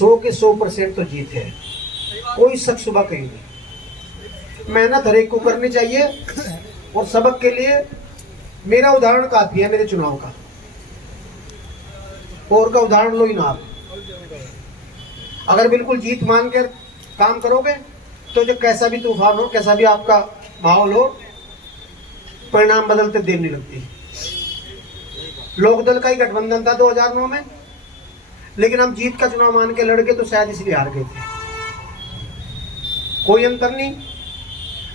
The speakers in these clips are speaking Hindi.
100 के 100% तो जीत है, कोई शक शुबा कहीं नहीं। मेहनत हर एक को करनी चाहिए और सबक के लिए मेरा उदाहरण काफी है, मेरे चुनाव का। और का उदाहरण लो ही ना आप। अगर बिल्कुल जीत मान कर काम करोगे तो जो कैसा भी तूफान हो, कैसा भी आपका माहौल हो, परिणाम बदलते देर नहीं लगती। लोकदल का ही गठबंधन था 2009 में, लेकिन हम जीत का चुनाव मान के लड़ के तो शायद इसलिए हार गए थे। कोई अंतर नहीं।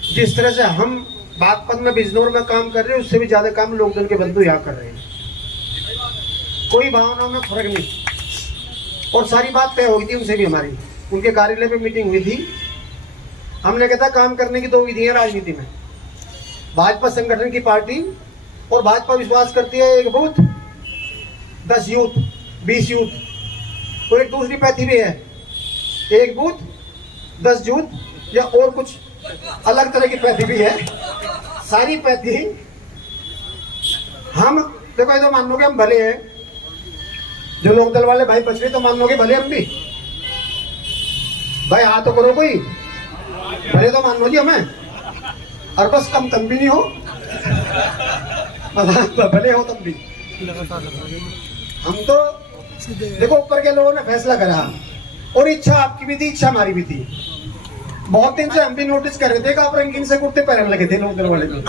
जिस तरह से हम बागपत में बिजनौर में काम कर रहे हैं, उससे भी ज्यादा काम लोकदल के बंधु यहाँ कर रहे हैं। कोई भावनाओं में फर्क नहीं। और सारी बात तय हो गई थी उनसे भी, हमारी उनके कार्यालय पे मीटिंग हुई थी। हमने कहा था काम करने की 2 विधियां राजनीति में। भाजपा संगठन की पार्टी और भाजपा विश्वास करती है एक बूथ 10 यूथ 20 यूथ। और एक दूसरी पैथी भी है, एक बूथ 10 यूथ, या और कुछ अलग तरह की पैथी भी है। सारी पैथी हम देखो, ये तो मान लो कि हम भले हैं, जो लोकदल वाले भाई बच रहे तो मान लो कि भले हम भी भाई, हाँ तो करो कोई भले तो मान लो जी हमें, और बस कम तम भी नहीं हो, भले हो तब भी। हम तो देखो ऊपर के लोगों ने फैसला करा, और इच्छा आपकी भी थी, इच्छा हमारी भी थी। बहुत दिन से हम भी नोटिस कर रहे थे कि आप रंगीन से कुर्ते पहनने लगे थे लोकदल वाले में,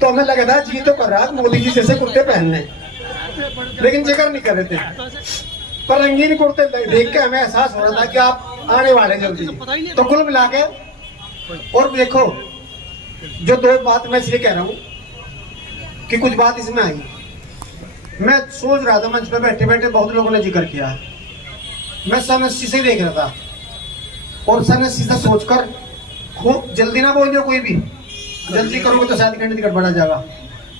तो हमें लगा था जी तो कर रहा मोदी जी जैसे कुर्ते पहनने, लेकिन जिक्र नहीं कर रहे थे। पर रंगीन कुर्ते देख के हमें एहसास हो रहा था कि आप आने वाले जल्दी। तो कुल मिला के, और देखो जो 2 बात मैं इसलिए कह रहा हूँ कि कुछ बात इसमें आई। मैं सोच रहा था, मंच पे बैठे बैठे बहुत लोगों ने जिक्र किया, मैं सन 80 से देख रहा था, और सन 80 से सोचकर खूब जल्दी ना बोल दो, कोई भी जल्दी करोगे तो शायद कैंडिडेट बढ़ा जाएगा।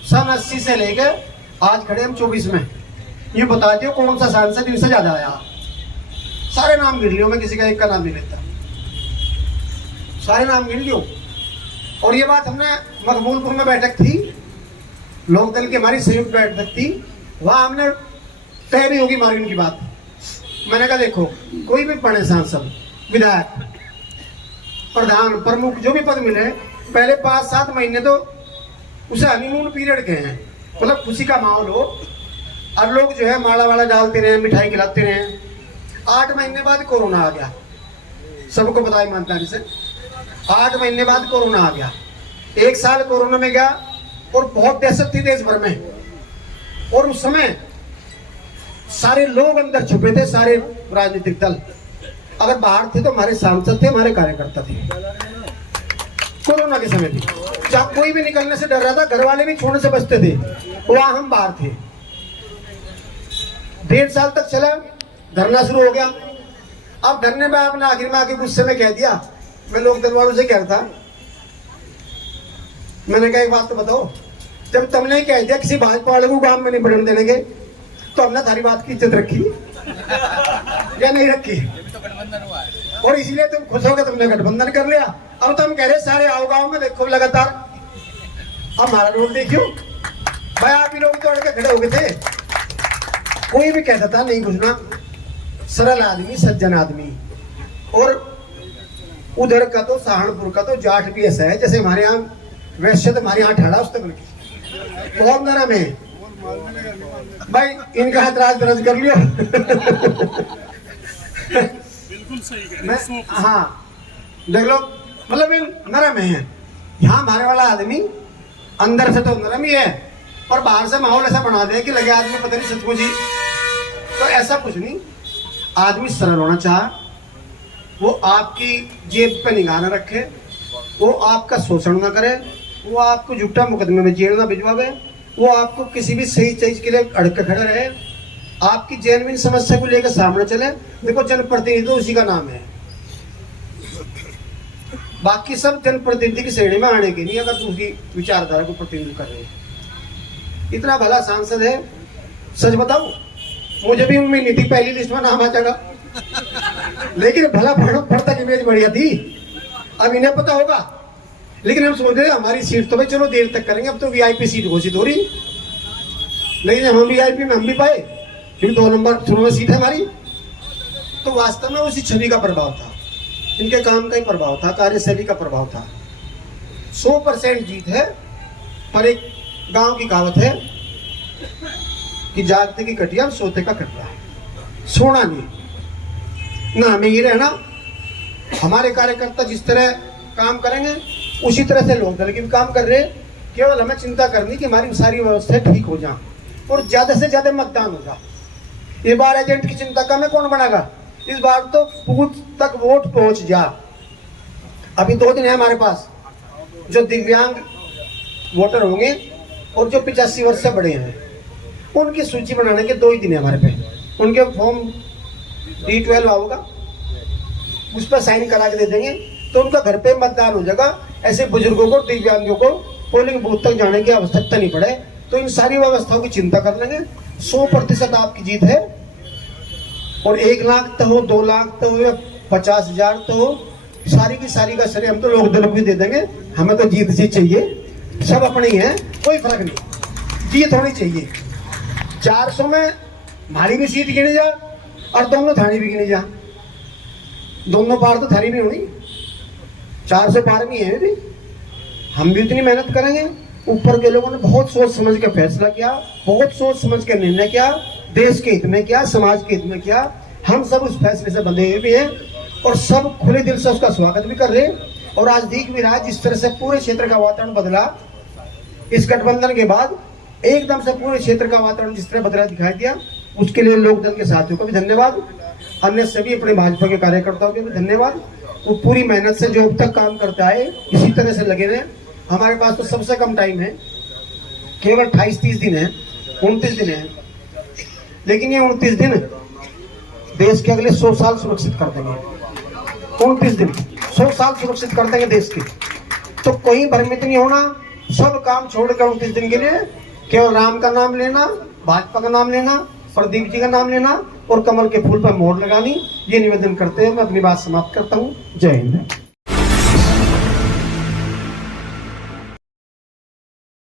सन 80 से लेके आज खड़े हम 24 में, ये बता दियो कौन सा सांसद इनसे ज्यादा आया। सारे नाम गिन लियो, मैं किसी का एक का नाम नहीं लेता, सारे नाम गिन लियो। और ये बात हमने मकबूलपुर में बैठक थी, लोकदल की हमारी संयुक्त बैठक थी, वहां हमने तय भी होगी मार्जिन की बात। मैंने कहा देखो, कोई भी पढ़े सांसद, विधायक, प्रधान, प्रमुख, जो भी पद मिले, पहले 5-7 महीने तो उसे हनीमून पीरियड के हैं, मतलब खुशी का माहौल हो, और लोग जो है माला वाला डालते रहे, मिठाई खिलाते रहे। 8 महीने बाद कोरोना आ गया, सबको पता है ईमानदारी से। 8 महीने बाद कोरोना आ गया, 1 साल कोरोना में गया, और बहुत दहशत थी देश भर में। और उस समय सारे लोग अंदर छुपे थे, सारे राजनीतिक दल। अगर बाहर थे तो हमारे सांसद थे, हमारे कार्यकर्ता थे। कोरोना के समय भी जहाँ कोई भी निकलने से डर रहा था, घर वाले भी छोड़ने से बचते थे, वहां हम बाहर थे। 1.5 साल तक चला, धरना शुरू हो गया। अब धरने में आपने आखिर में आके गुस्से में कह दिया, मैं लोकदल वालों से कह रहा था, मैंने कहा एक बात तो बताओ, जब तुमने कह दिया किसी भाजपा वाले को काम में नहीं बढ़ने देंगे, तो हमने थारी बात की इज्जत रखी या नहीं रखी? और इसलिए तुम खुश हो गए, तुमने गठबंधन कर लिया। अब तो हम कह रहे सारे आओ गाँव में देखो लगातार। अब हमारा रोल देखियो भाई, आप ही लोग तो अड़ के खड़े हो गए थे। कोई भी कहता था नहीं घुसना, सरल आदमी, सज्जन आदमी। और उधर का तो सहारनपुर का तो जाट भी ऐसा है जैसे हमारे यहाँ वैश्य, तो हमारे यहाँ ठाड़ा उस तक बहुत नरम है भाई, इनका ऐतराज दर्ज कर लियो। बिल्कुल सही। हाँ देख लो, मतलब नरम है। यहाँ हमारे वाला आदमी अंदर से तो नरम ही है, और बाहर से माहौल ऐसा बना दे कि लगे आदमी पता नहीं सचमुच ही। तो ऐसा कुछ नहीं, आदमी सरल होना चाहे, वो आपकी जेब पे निगाह न रखे, वो आपका शोषण न करे, वो आपको झूठा मुकदमे में जेल न भिजवावे, वो आपको किसी भी सही चीज के लिए अड़क खड़े रहे, आपकी जेन्युइन समस्या को लेकर सामने चले। देखो जनप्रतिनिधि उसी का नाम है, बाकी सब जनप्रतिनिधि की श्रेणी में आने के नहीं, अगर दूसरी विचारधारा को प्रतिनिधित्व कर रहे हैं। इतना भला सांसद है, सच बताऊं मुझे भी उम्मीद नहीं थी पहली लिस्ट में नाम आ जाएगा, लेकिन भला बढ़ता इमेज बढ़िया थी। अब इन्हें पता होगा, लेकिन हम सोच रहे हमारी सीट तो भाई चलो देर तक करेंगे, अब तो वीआईपी सीट घोषित हो रही, लेकिन हम वीआईपी में हम भी पाए, क्योंकि 2 नंबर शुरू में सीट है हमारी। तो वास्तव में उसी छवि का प्रभाव था, इनके काम का ही प्रभाव था, कार्यशैली का प्रभाव था। 100% जीत है। पर एक गांव की कहावत है कि जागते की कटिया सोते का कटरा। सोना नहीं ना, हमें ये रहना, हमारे कार्यकर्ता जिस तरह काम करेंगे उसी तरह से लोग दल की भी काम कर रहे हैं। केवल हमें चिंता करनी कि हमारी सारी व्यवस्थाएं ठीक हो जाए और ज्यादा से ज्यादा मतदान हो जाए। इस बार एजेंट की चिंता का में कौन बनाएगा, इस बार तो बूथ तक वोट पहुंच जा। अभी 2 दिन है हमारे पास, जो दिव्यांग वोटर होंगे और जो 85 वर्ष से बड़े हैं उनकी सूची बनाने के 2 ही दिन है हमारे पे। उनके फॉर्म D12 होगा, उस पर साइन करा के दे देंगे तो उनका घर पे मतदान हो जाएगा। ऐसे बुजुर्गों को, दिव्यांगों को पोलिंग बूथ तक जाने की आवश्यकता नहीं पड़े। तो इन सारी व्यवस्थाओं की चिंता कर लेंगे। 100% आपकी जीत है। और 1 लाख तो हो, 2 लाख तो हो, या 50,000 तो हो, सारी की सारी का श्रेय हम तो लोक दल भी दे देंगे। हमें तो जीत ही चाहिए, सब अपने ही है, कोई फर्क नहीं, जीत होनी चाहिए। 400 में हमारी भी सीट गिनी जा और दोनों थानी भी गिनी जा, दोनों पार तो थानी भी होनी। 400 पार में है भी, हम भी उतनी मेहनत करेंगे। ऊपर के लोगों ने बहुत सोच समझ के फैसला किया, बहुत सोच समझ के निर्णय किया, देश के हित में किया, समाज के हित में किया। हम सब उस फैसले से बंधे हुए भी हैं और सब खुले दिल से उसका स्वागत भी कर रहे हैं। और आज दिख भी रहा है जिस तरह से पूरे क्षेत्र का वातावरण बदला इस गठबंधन के बाद, एकदम से पूरे क्षेत्र का वातावरण जिस तरह बदला दिखाई दिया, उसके लिए लोक दल के साथियों को भी धन्यवाद, अन्य सभी अपने भाजपा के कार्यकर्ताओं को भी धन्यवाद। वो पूरी मेहनत से जो अब तक काम करता है इसी तरह से लगे रहे। हमारे पास तो सबसे कम टाइम है, केवल 28-30 दिन है, 29 दिन है, लेकिन ये 29 दिन देश के अगले 100 साल सुरक्षित कर देंगे। 29 दिन 100 साल सुरक्षित कर देंगे देश के। तो कोई भ्रमित नहीं होना, सब काम छोड़कर 29 दिन के लिए केवल राम का नाम लेना, भाजपा का नाम लेना, प्रदीप जी का नाम लेना और कमल के फूल पर मोहर लगानी। ये निवेदन करते हुए मैं अपनी बात समाप्त करता हूँ। जय हिंद।